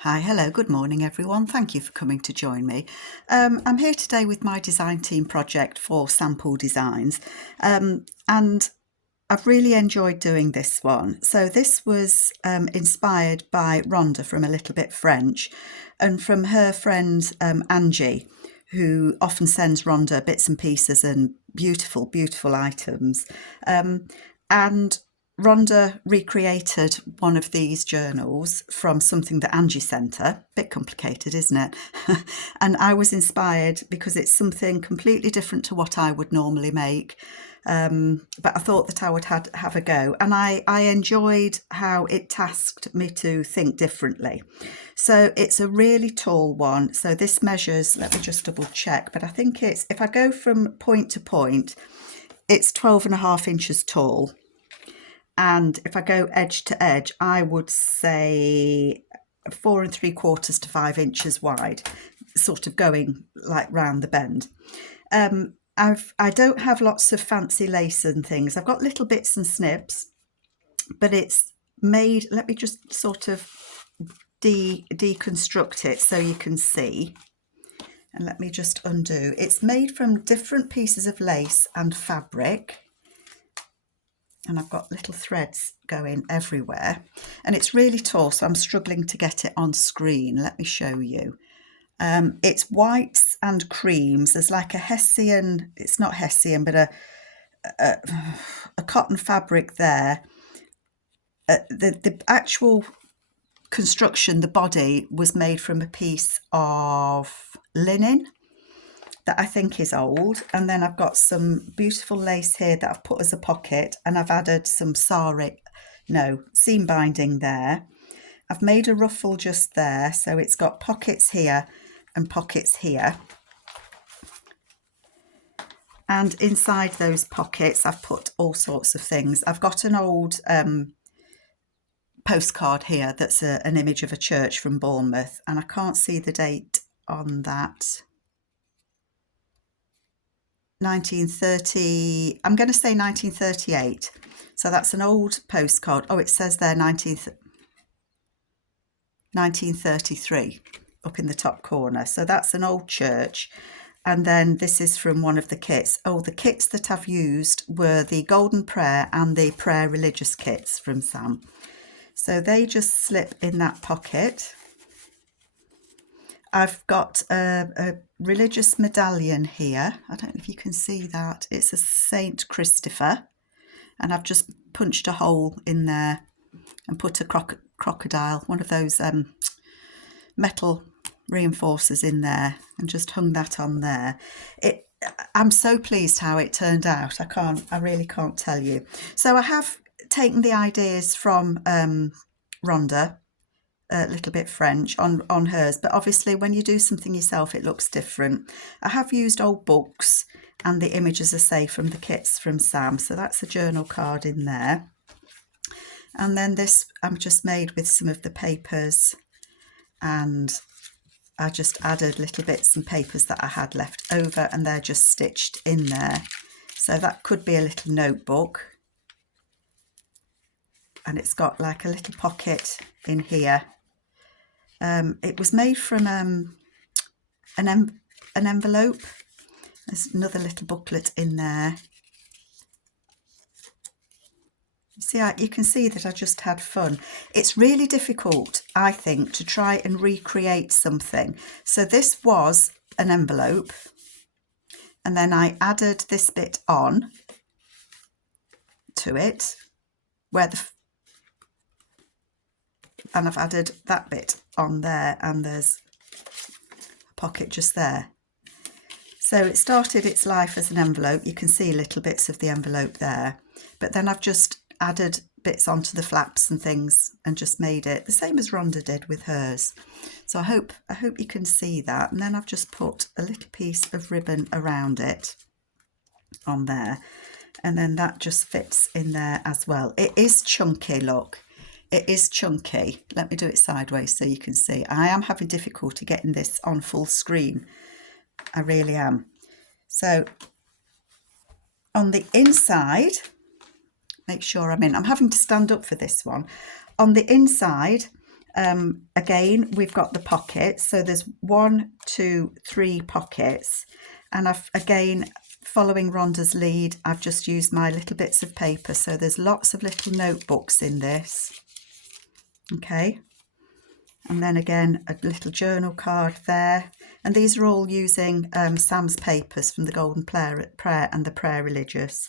Hi, hello, good morning everyone. Thank you for coming to join me. I'm here today with my design team project for sample designs, and I've really enjoyed doing this one. So this was inspired by Rhonda from A Little Bit French and from her friend Angie, who often sends Rhonda bits and pieces and beautiful, beautiful items. And Rhonda recreated one of these journals from something that Angie sent her. Bit complicated, isn't it? And I was inspired because it's something completely different to what I would normally make. But I thought that I would have a go, and I enjoyed how it tasked me to think differently. So it's a really tall one. So this measures, let me just double check, but I think it's, if I go from point to point, it's 12.5 inches tall. And if I go edge to edge, I would say 4.75 to 5 inches wide, sort of going like round the bend. I don't have lots of fancy lace and things. I've got little bits and snips, but it's made, let me just sort of deconstruct it so you can see. And let me just undo. It's made from different pieces of lace and fabric. And I've got little threads going everywhere. And it's really tall, so I'm struggling to get it on screen. Let me show you. It's whites and creams. There's like a Hessian, it's not Hessian, but a cotton fabric there. The actual construction, the body, was made from a piece of linen that I think is old. And then I've got some beautiful lace here that I've put as a pocket, and I've added some seam binding there. I've made a ruffle just there, so it's got pockets here and pockets here. And inside those pockets, I've put all sorts of things. I've got an old postcard here that's an image of a church from Bournemouth, and I can't see the date on that. 1930, I'm going to say 1938. So that's an old postcard. Oh, it says there 1933 up in the top corner. So that's an old church. And then this is from one of the kits. Oh, the kits that I've used were the Golden Prayer and the Prayer Religious kits from Sam. So they just slip in that pocket. I've got a religious medallion here. I don't know if you can see that. It's a Saint Christopher. And I've just punched a hole in there and put a crocodile, one of those metal reinforcers in there, and just hung that on there. I'm so pleased how it turned out. I really can't tell you. So I have taken the ideas from Rhonda, A Little Bit French, on hers, but obviously when you do something yourself it looks different. I have used old books and the images, I say, from the kits from Sam, so that's a journal card in there. And then this I'm just made with some of the papers, and I just added little bits and papers that I had left over, and they're just stitched in there. So that could be a little notebook, and it's got like a little pocket in here. It was made from an envelope. There's another little booklet in there. See, you can see that I just had fun. It's really difficult, I think, to try and recreate something. So this was an envelope, and then I added this bit on to it, and I've added that bit on there, and there's a pocket just there. So it started its life as an envelope. You can see little bits of the envelope there, but then I've just added bits onto the flaps and things and just made it the same as Rhonda did with hers. So I hope you can see that. And then I've just put a little piece of ribbon around it on there, and then that just fits in there as well. It is chunky, look. It is chunky. Let me do it sideways so you can see. I am having difficulty getting this on full screen. I really am. So on the inside, make sure I'm having to stand up for this one. On the inside, Again, we've got the pockets. So there's 1, 2, 3 pockets. And I've, again, following Rhonda's lead, I've just used my little bits of paper. So there's lots of little notebooks in this. Okay. And then again, a little journal card there. And these are all using Sam's papers from the Golden Prayer and the Prayer Religious.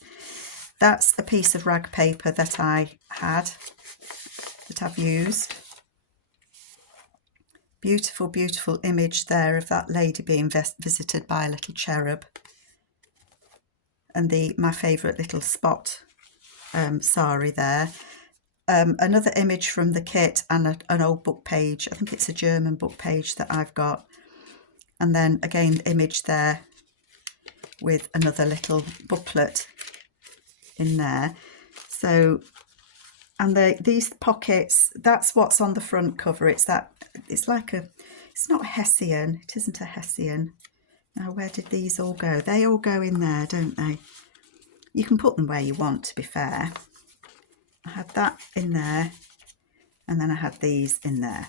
That's a piece of rag paper that I had, that I've used. Beautiful, beautiful image there of that lady being visited by a little cherub. And my favourite little spot sari there. Another image from the kit and an old book page. I think it's a German book page that I've got. And then again, the image there with another little booklet in there. So, and these pockets, that's what's on the front cover. It's like it's not Hessian. It isn't a Hessian. Now, where did these all go? They all go in there, don't they? You can put them where you want, to be fair. I had that in there, and then I had these in there.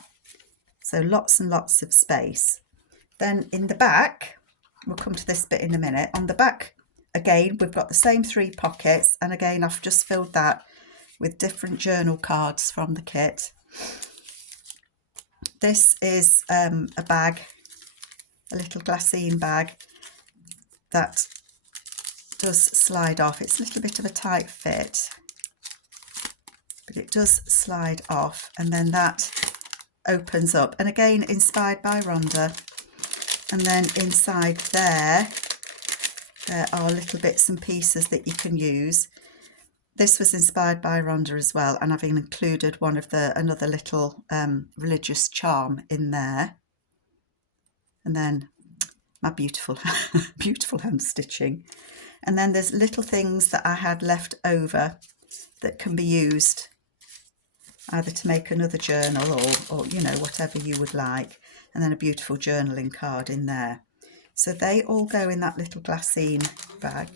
So lots and lots of space. Then in the back, we'll come to this bit in a minute. On the back, again, we've got the same 3 pockets. And again, I've just filled that with different journal cards from the kit. This is a bag, a little glassine bag that does slide off. It's a little bit of a tight fit, but it does slide off, and then that opens up. And again, inspired by Rhonda. And then inside there are little bits and pieces that you can use. This was inspired by Rhonda as well, and I've included another little religious charm in there. And then my beautiful, beautiful hand stitching. And then there's little things that I had left over that can be used either to make another journal or you know, whatever you would like. And then a beautiful journaling card in there. So they all go in that little glassine bag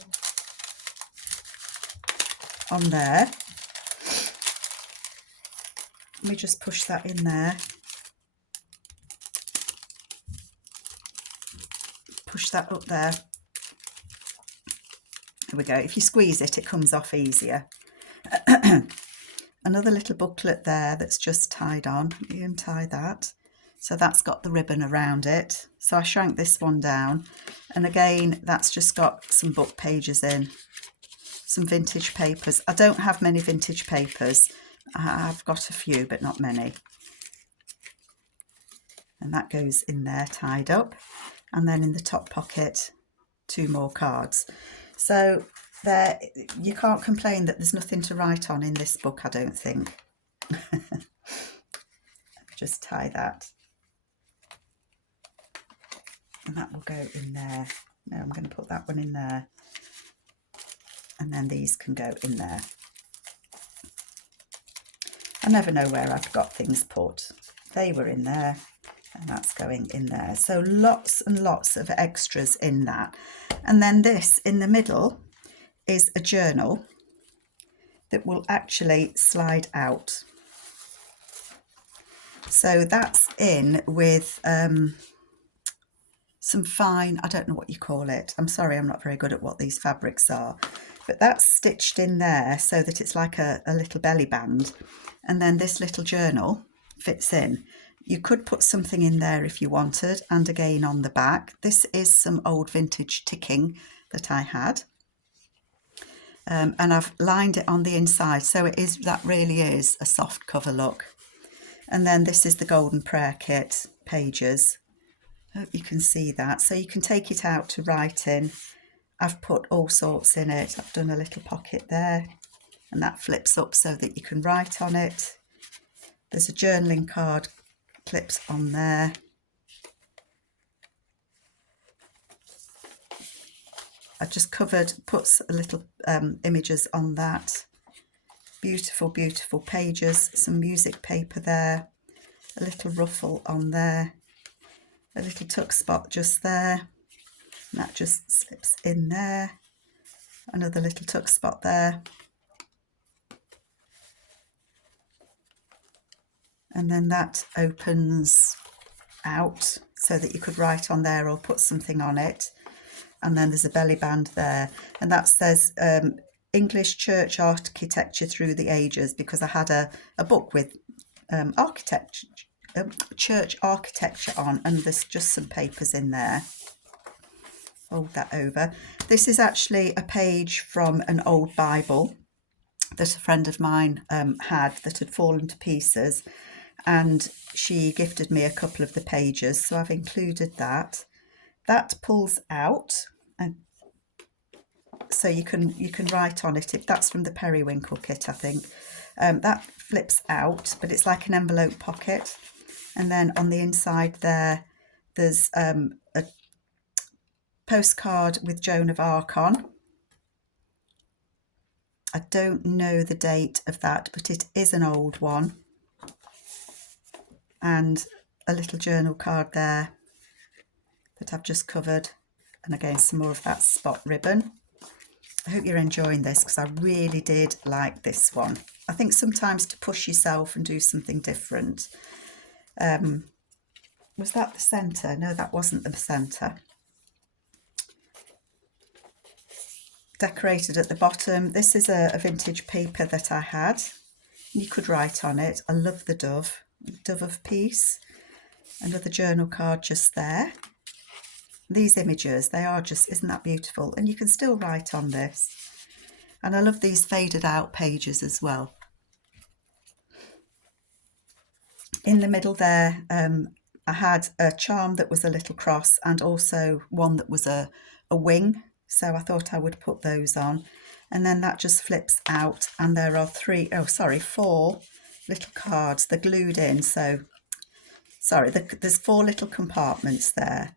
on there. Let me just push that in there. Push that up there. There we go. If you squeeze it, it comes off easier. Another little booklet there that's just tied on. You untie that. So that's got the ribbon around it. So I shrank this one down. And again, that's just got some book pages in. Some vintage papers. I don't have many vintage papers. I've got a few, but not many. And that goes in there tied up. And then in the top pocket, 2 more cards. So there, you can't complain that there's nothing to write on in this book, I don't think. Just tie that. And that will go in there. No, I'm going to put that one in there. And then these can go in there. I never know where I've got things put. They were in there, and that's going in there. So lots and lots of extras in that. And then this in the middle is a journal that will actually slide out. So that's in with some fine, I don't know what you call it. I'm sorry, I'm not very good at what these fabrics are. But that's stitched in there so that it's like a little belly band. And then this little journal fits in. You could put something in there if you wanted. And again on the back, this is some old vintage ticking that I had. And I've lined it on the inside. So that really is a soft cover look. And then this is the Golden Prayer Kit pages. I hope you can see that. So you can take it out to write in. I've put all sorts in it. I've done a little pocket there, and that flips up so that you can write on it. There's a journaling card clips on there. I just puts a little images on that. Beautiful, beautiful pages. Some music paper there. A little ruffle on there. A little tuck spot just there. And that just slips in there. Another little tuck spot there. and then that opens out so that you could write on there or put something on it. And then there's a belly band there, and that says English Church Architecture Through the Ages, because I had a book with architecture, church architecture on, and there's just some papers in there. Fold that over. This is actually a page from an old Bible that a friend of mine had that had fallen to pieces, and she gifted me a couple of the pages, so I've included that. That pulls out, and so you can write on it. That's from the Periwinkle kit, I think. That flips out, but it's like an envelope pocket, and then on the inside there's a postcard with Joan of Arc on. I don't know the date of that, but it is an old one. And a little journal card there that I've just covered, and again some more of that spot ribbon. I hope you're enjoying this, because I really did like this one. I think sometimes to push yourself and do something different. Was that the centre? No, that wasn't the centre. Decorated at the bottom. This is a vintage paper that I had. You could write on it. I love the dove of peace. Another journal card just there. These images, they are just, isn't that beautiful? And you can still write on this. And I love these faded out pages as well. In the middle there, I had a charm that was a little cross, and also one that was a wing. So I thought I would put those on. And then that just flips out, and there are four little cards. They're glued in. So, sorry, there's 4 little compartments there.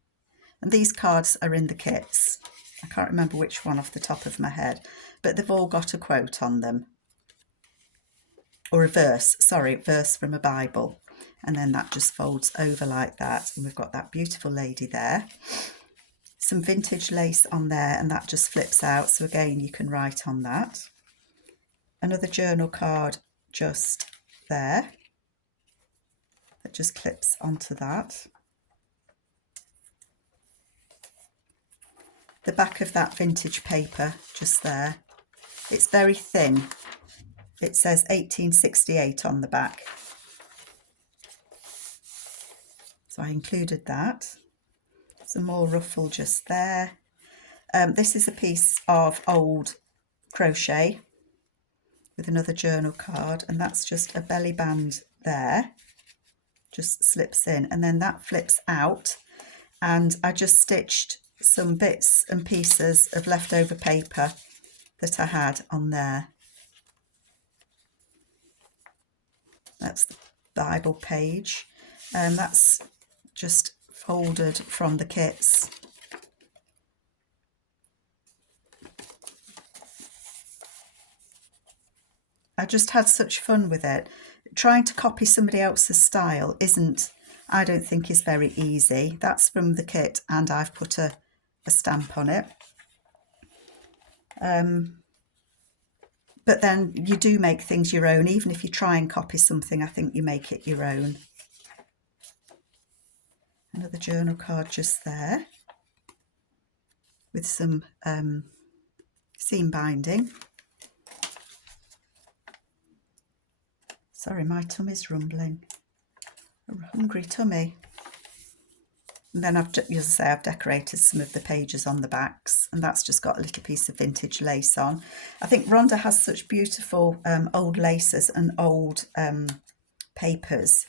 And these cards are in the kits. I can't remember which one off the top of my head, but they've all got a quote on them. Or a verse from a Bible. And then that just folds over like that. And we've got that beautiful lady there. Some vintage lace on there, and that just flips out. So again, you can write on that. Another journal card just there. That just clips onto that. The back of that vintage paper just there. It's very thin. It says 1868 on the back. So I included that. Some more ruffle just there. This is a piece of old crochet with another journal card, and that's just a belly band there. Just slips in, and then that flips out, and I just stitched some bits and pieces of leftover paper that I had on there. That's the Bible page, and that's just folded from the kits. I just had such fun with it. Trying to copy somebody else's style I don't think is very easy. That's from the kit, and I've put a stamp on it. But then you do make things your own. Even if you try and copy something, I think you make it your own. Another journal card just there with some seam binding. Sorry, my tummy's rumbling. A hungry tummy. And then I've decorated some of the pages on the backs, and that's just got a little piece of vintage lace on. I think Rhonda has such beautiful old laces and old papers,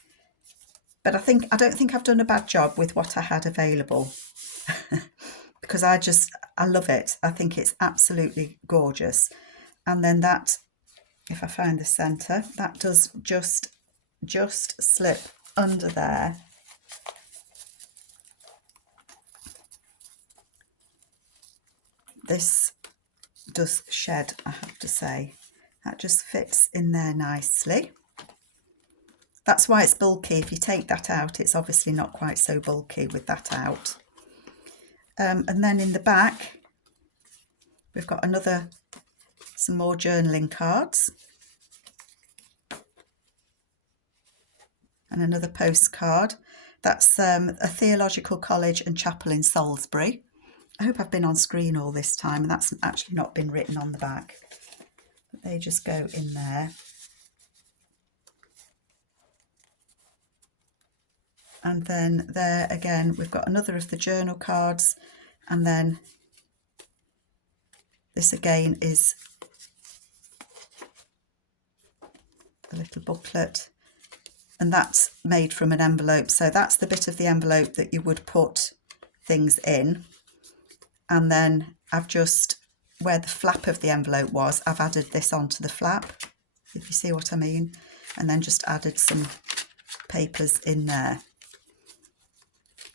but I don't think I've done a bad job with what I had available because I love it. I think it's absolutely gorgeous. And then that, if I find the centre, that does just slip under there. This does shed, I have to say. That just fits in there nicely. That's why it's bulky. If you take that out, it's obviously not quite so bulky with that out. And then in the back, we've got some more journaling cards. and another postcard. That's a theological college and chapel in Salisbury. I hope I've been on screen all this time, and that's actually not been written on the back. But they just go in there. And then there again, we've got another of the journal cards, and then this again is a little booklet, and that's made from an envelope. So that's the bit of the envelope that you would put things in. And then I've just, where the flap of the envelope was, I've added this onto the flap, if you see what I mean, and then just added some papers in there.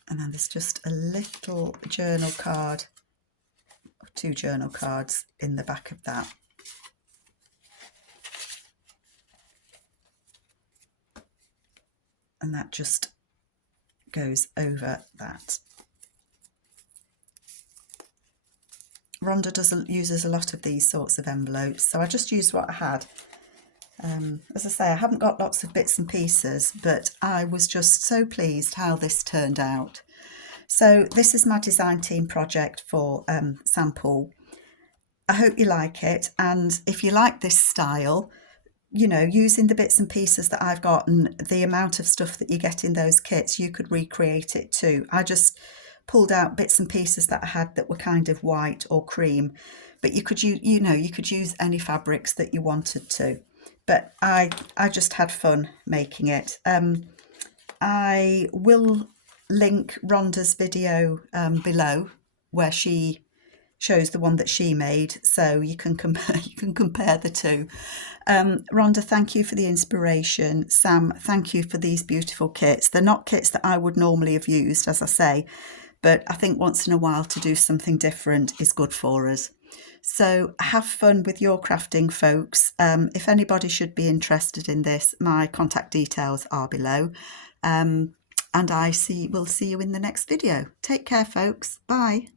And then there's just a little journal card, or 2 journal cards in the back of that. And that just goes over that. Rhonda uses a lot of these sorts of envelopes, so I just used what I had. As I say, I haven't got lots of bits and pieces, but I was just so pleased how this turned out. So this is my design team project for Sample. I hope you like it, and if you like this style, you know, using the bits and pieces that I've got and the amount of stuff that you get in those kits, you could recreate it too. I just pulled out bits and pieces that I had that were kind of white or cream, but you could use any fabrics that you wanted to. But I just had fun making it. I will link Rhonda's video below, where she shows the one that she made, so you can compare the two. Rhonda, thank you for the inspiration. Sam, thank you for these beautiful kits. They're not kits that I would normally have used, as I say, but I think once in a while to do something different is good for us. So have fun with your crafting, folks. If anybody should be interested in this, my contact details are below. And we'll see you in the next video. Take care, folks. Bye.